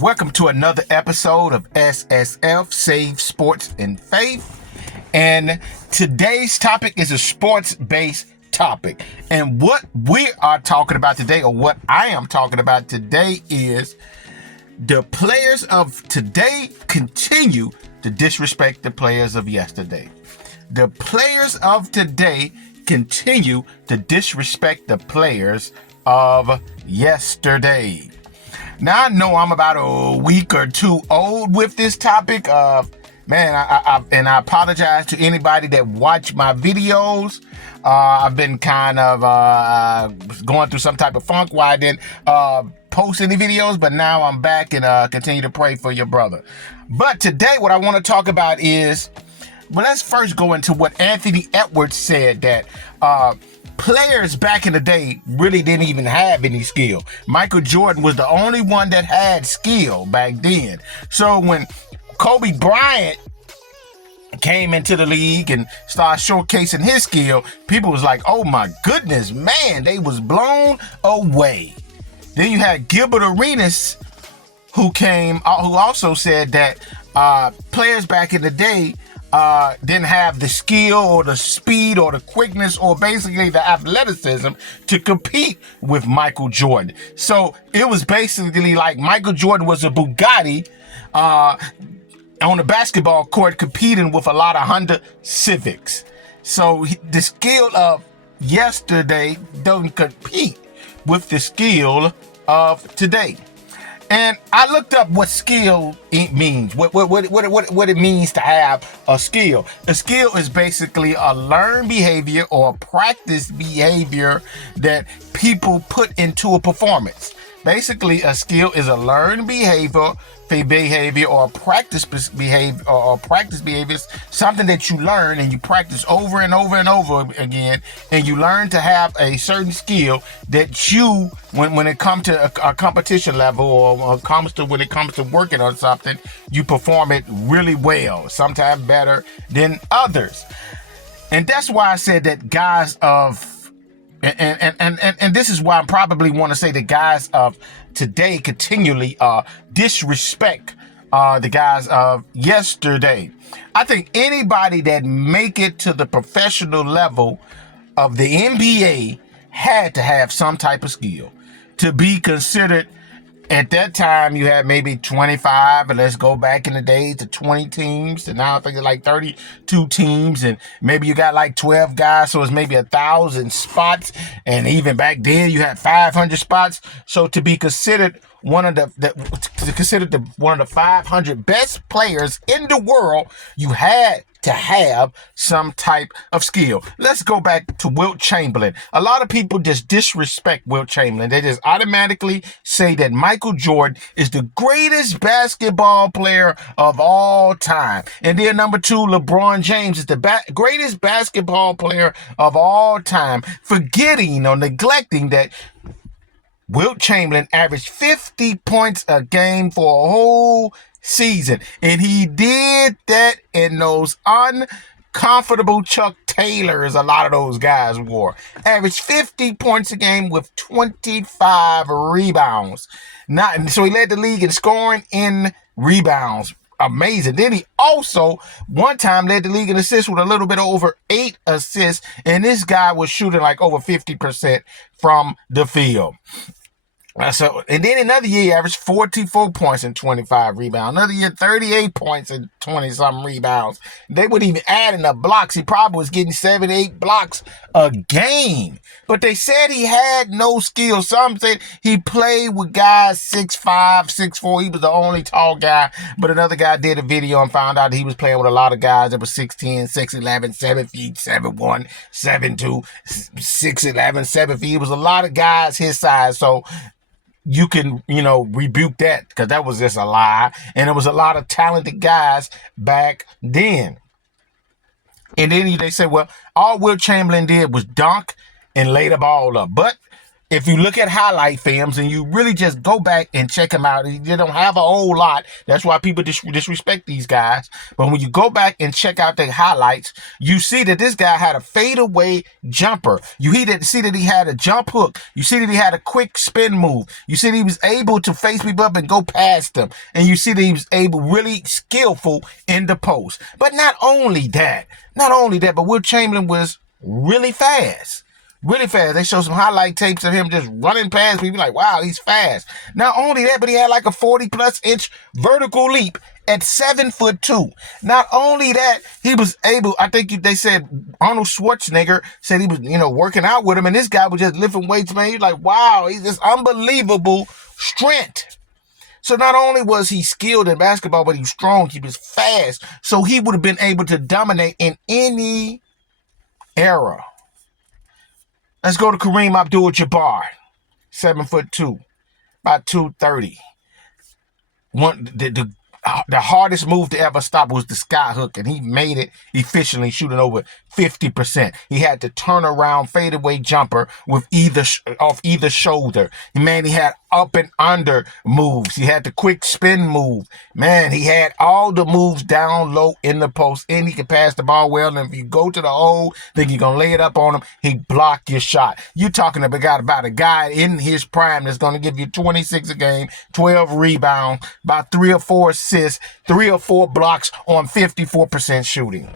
Welcome to another episode of SSF, Save Sports and Faith. And today's topic is a sports-based topic. And what we are talking about today, or what I am talking about today, is the players of today continue to disrespect the players of yesterday. The players of today continue to disrespect the players of yesterday. Now, I know I'm about a week or two old with this topic. I apologize to anybody that watched my videos. I've been kind of going through some type of funk why I didn't post any videos, but now I'm back and continue to pray for your brother. But today, what I want to talk about is, well, let's first go into what Anthony Edwards said, that players back in the day really didn't even have any skill. Michael Jordan was the only one that had skill back then. So when Kobe Bryant came into the league and started showcasing his skill, people was like, oh my goodness, man, they was blown away. Then you had Gilbert Arenas, who also said that players back in the day didn't have the skill or the speed or the quickness or basically the athleticism to compete with Michael Jordan. So it was basically like Michael Jordan was a Bugatti on the basketball court competing with a lot of Honda Civics. So the skill of yesterday doesn't compete with the skill of today. And I looked up what skill it means, what it means to have a skill. A skill is basically a learned behavior or practice behavior that people put into a performance. Basically, a skill is a learned behavior or practice behavior, something that you learn and you practice over and over and over again, and you learn to have a certain skill that you, when it comes to a competition level or when it comes to working on something, you perform it really well, sometimes better than others. And that's why I said that guys of And this is why I probably want to say the guys of today continually disrespect the guys of yesterday. I think anybody that make it to the professional level of the NBA had to have some type of skill to be considered. At that time, you had maybe 25, and let's go back in the days to 20 teams, and now I think it's like 32 teams, and maybe you got like 12 guys, so it's maybe 1,000 spots, and even back then you had 500 spots. So to be considered one of the 500 best players in the world, you had to have some type of skill. Let's go back to Wilt Chamberlain. A lot of people just disrespect Wilt Chamberlain. They just automatically say that Michael Jordan is the greatest basketball player of all time. And then number two, LeBron James is the greatest basketball player of all time, forgetting or neglecting that Wilt Chamberlain averaged 50 points a game for a whole season. And he did that in those uncomfortable Chuck Taylors a lot of those guys wore. Averaged 50 points a game with 25 rebounds. So he led the league in scoring and rebounds. Amazing. Then he also one time led the league in assists with a little bit over 8 assists. And this guy was shooting like over 50% from the field. And then another year, he averaged 44 points and 25 rebounds. Another year, 38 points and 20-something rebounds. They would even add in the blocks. He probably was getting 7, 8 blocks a game. But they said he had no skill. Some said he played with guys 6'5", 6'4". He was the only tall guy. But another guy did a video and found out he was playing with a lot of guys that were 6'10", 6'11", 7 feet, 7'1", 7'2", 6'11", 7 feet. It was a lot of guys his size. So you can, rebuke that because that was just a lie. And it was a lot of talented guys back then. And then they said, well, all Wilt Chamberlain did was dunk and lay the ball up. But if you look at highlight films and you really just go back and check him out, they don't have a whole lot. That's why people disrespect these guys. But when you go back and check out the highlights, you see that this guy had a fadeaway jumper. You see that he had a jump hook. You see that he had a quick spin move. You see that he was able to face people up and go past them. And you see that he was really skillful in the post. But not only that, but Wilt Chamberlain was really fast. Really fast. They show some highlight tapes of him just running past people like, wow, he's fast. Not only that, but he had like a 40+ inch vertical leap at 7'2". Not only that, he was able, I think they said Arnold Schwarzenegger said he was, working out with him, and this guy was just lifting weights, man. He's like, wow, he's just unbelievable strength. So not only was he skilled in basketball, but he was strong, he was fast. So he would have been able to dominate in any era. Let's go to Kareem Abdul-Jabbar, 7'2", about 230. The hardest move to ever stop was the sky hook, and he made it efficiently, shooting over 50%. He had the turnaround fadeaway jumper with off either shoulder. Man, he had up and under moves. He had the quick spin move. Man, he had all the moves down low in the post, and he could pass the ball well. And if you go to the hole, think you're going to lay it up on him, he block your shot. You're talking about a guy in his prime that's going to give you 26 a game, 12 rebounds, about 3 or 4 assists, 3 or 4 blocks on 54% shooting.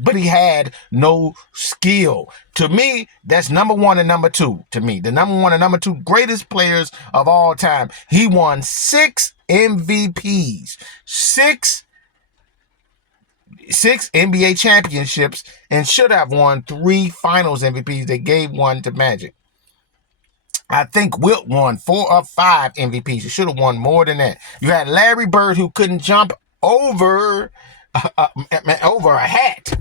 But he had no skill. To me, that's number 1 and number 2. To me, the number 1 and number 2 greatest players of all time. He won 6 MVPs, 6 NBA championships, and should have won 3 finals MVPs. They gave one to Magic. I think Wilt won 4 or 5 MVPs. He should have won more than that. You had Larry Bird, who couldn't jump over a hat,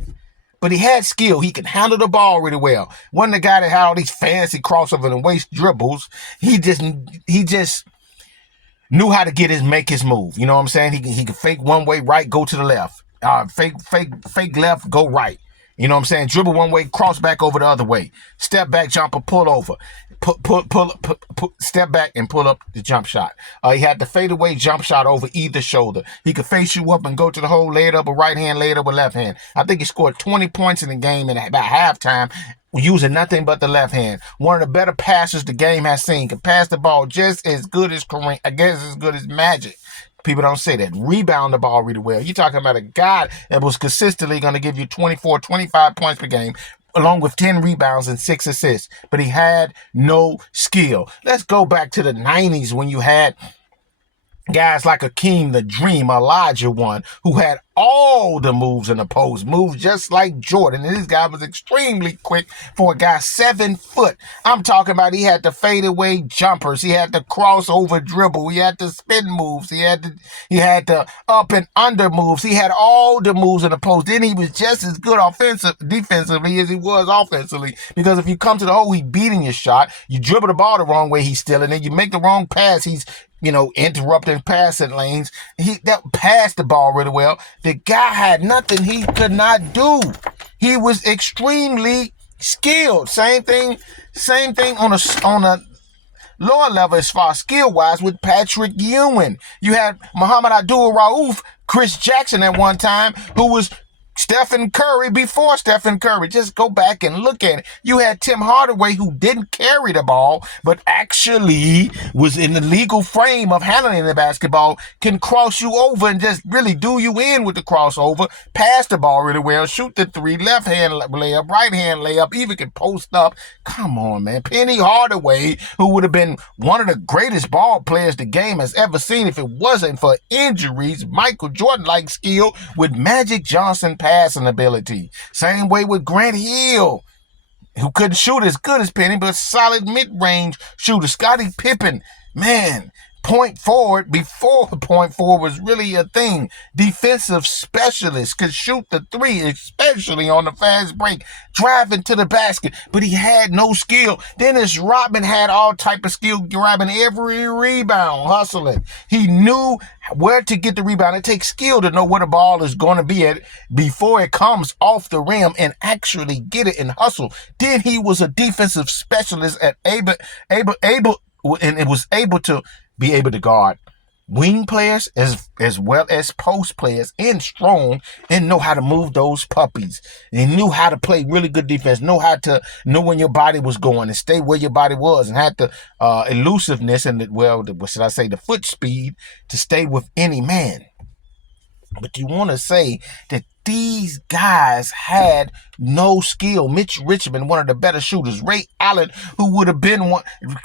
but he had skill. He could handle the ball really well. Wasn't the guy that had all these fancy crossover and waist dribbles. He just knew how to make his move. You know what I'm saying? He could fake one way right, go to the left. Fake left, go right. You know what I'm saying? Dribble one way, cross back over the other way. Step back jumper, pull over. Step back and pull up the jump shot. He had the fadeaway jump shot over either shoulder. He could face you up and go to the hole, lay it up with right hand, lay it up with left hand. I think he scored 20 points in the game at about halftime using nothing but the left hand. One of the better passers the game has seen. Could pass the ball just as good as Kareem, I guess as good as Magic. People don't say that. Rebound the ball really well. You're talking about a guy that was consistently going to give you 24, 25 points per game, along with 10 rebounds and 6 assists. But he had no skill. Let's go back to the 90s when you had guys like Akeem the Dream Olajuwon, who had all the moves in the post, moves just like Jordan. And this guy was extremely quick for a guy 7 foot. I'm talking about he had the fadeaway jumpers, he had the crossover dribble, he had the spin moves, he had the up and under moves, he had all the moves in the post. Then he was just as good defensively as he was offensively, because if you come to the hole, he's beating your shot. You dribble the ball the wrong way, he's stealing it. You make the wrong pass, he's interrupting passing lanes. He passed the ball really well. The guy had nothing he could not do. He was extremely skilled. Same thing on a lower level as far as skill-wise with Patrick Ewing. You had Muhammad Abdul-Rauf, Chris Jackson at one time, who was Stephen Curry before Stephen Curry. Just go back and look at it. You had Tim Hardaway, who didn't carry the ball, but actually was in the legal frame of handling the basketball, can cross you over and just really do you in with the crossover, pass the ball really well, shoot the 3, left hand layup, right hand layup, even can post up. Come on, man. Penny Hardaway, who would have been one of the greatest ball players the game has ever seen if it wasn't for injuries. Michael Jordan-like skill with Magic Johnson passing ability. Same way with Grant Hill, who couldn't shoot as good as Penny, but solid mid-range shooter. Scottie Pippen, man, point forward, before point forward was really a thing. Defensive specialist, could shoot the three, especially on the fast break, driving to the basket, but he had no skill. Dennis Rodman had all type of skill, grabbing every rebound, hustling. He knew where to get the rebound. It takes skill to know where the ball is going to be at before it comes off the rim and actually get it and hustle. Then he was a defensive specialist at able and it was able to be able to guard wing players as well as post players, and strong, and know how to move those puppies. And knew how to play really good defense, know when your body was going and stay where your body was, and had the elusiveness and the foot speed to stay with any man. But you want to say that these guys had no skill. Mitch Richmond, one of the better shooters. Ray Allen, who would have been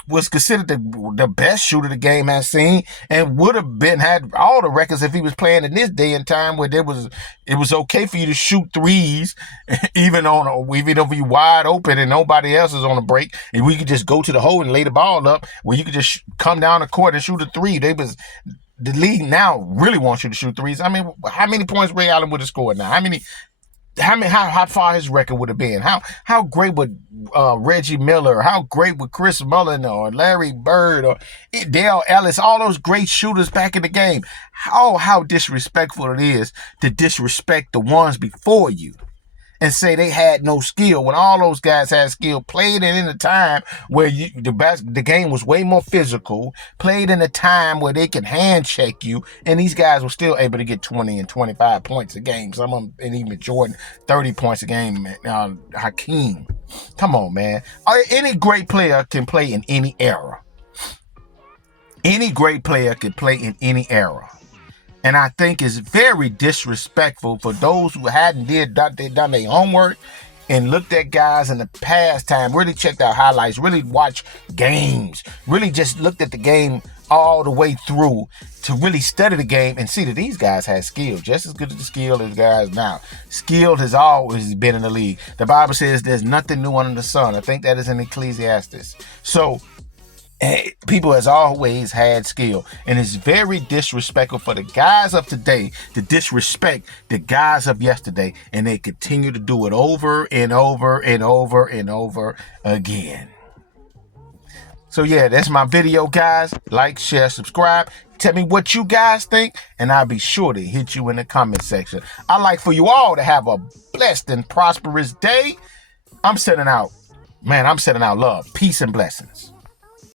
was considered the best shooter the game has seen, and would have had all the records if he was playing in this day and time where it was okay for you to shoot threes, even if you wide open and nobody else is on a break, and we could just go to the hole and lay the ball up, where you could just come down the court and shoot a three. The league now really wants you to shoot threes. I mean, how many points Ray Allen would have scored now? How far his record would have been? How great would Reggie Miller? How great would Chris Mullin or Larry Bird or Dale Ellis? All those great shooters back in the game. How disrespectful it is to disrespect the ones before you and say they had no skill, when all those guys had skill, played in a time where the game was way more physical, played in a time where they could hand check you, and these guys were still able to get 20 and 25 points a game. Some of them, and even Jordan, 30 points a game. Hakeem, come on, man. Any great player can play in any era. Any great player can play in any era. And I think it's very disrespectful for those who hadn't done their homework and looked at guys in the past time, really checked out highlights, really watched games, really just looked at the game all the way through to really study the game and see that these guys had skill, just as good as the skill as guys now. Skill has always been in the league. The Bible says there's nothing new under the sun. I think that is in Ecclesiastes. So people has always had skill, and it's very disrespectful for the guys of today to disrespect the guys of yesterday, and they continue to do it over and over and over and over again. So yeah, that's my video, guys. Like, share, subscribe. Tell me what you guys think, and I'll be sure to hit you in the comment section. I'd like for you all to have a blessed and prosperous day. I'm sending out love, peace, and blessings.